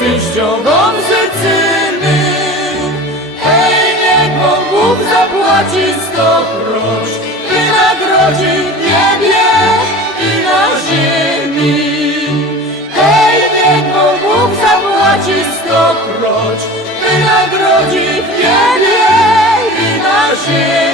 częściową życzymy. Hej, niech wam Bóg zapłaci 100-kroć, wynagrodzi w niebie i na ziemi. Hej, niech wam Bóg zapłaci 100-kroć, wynagrodzi w niebie i na ziemi.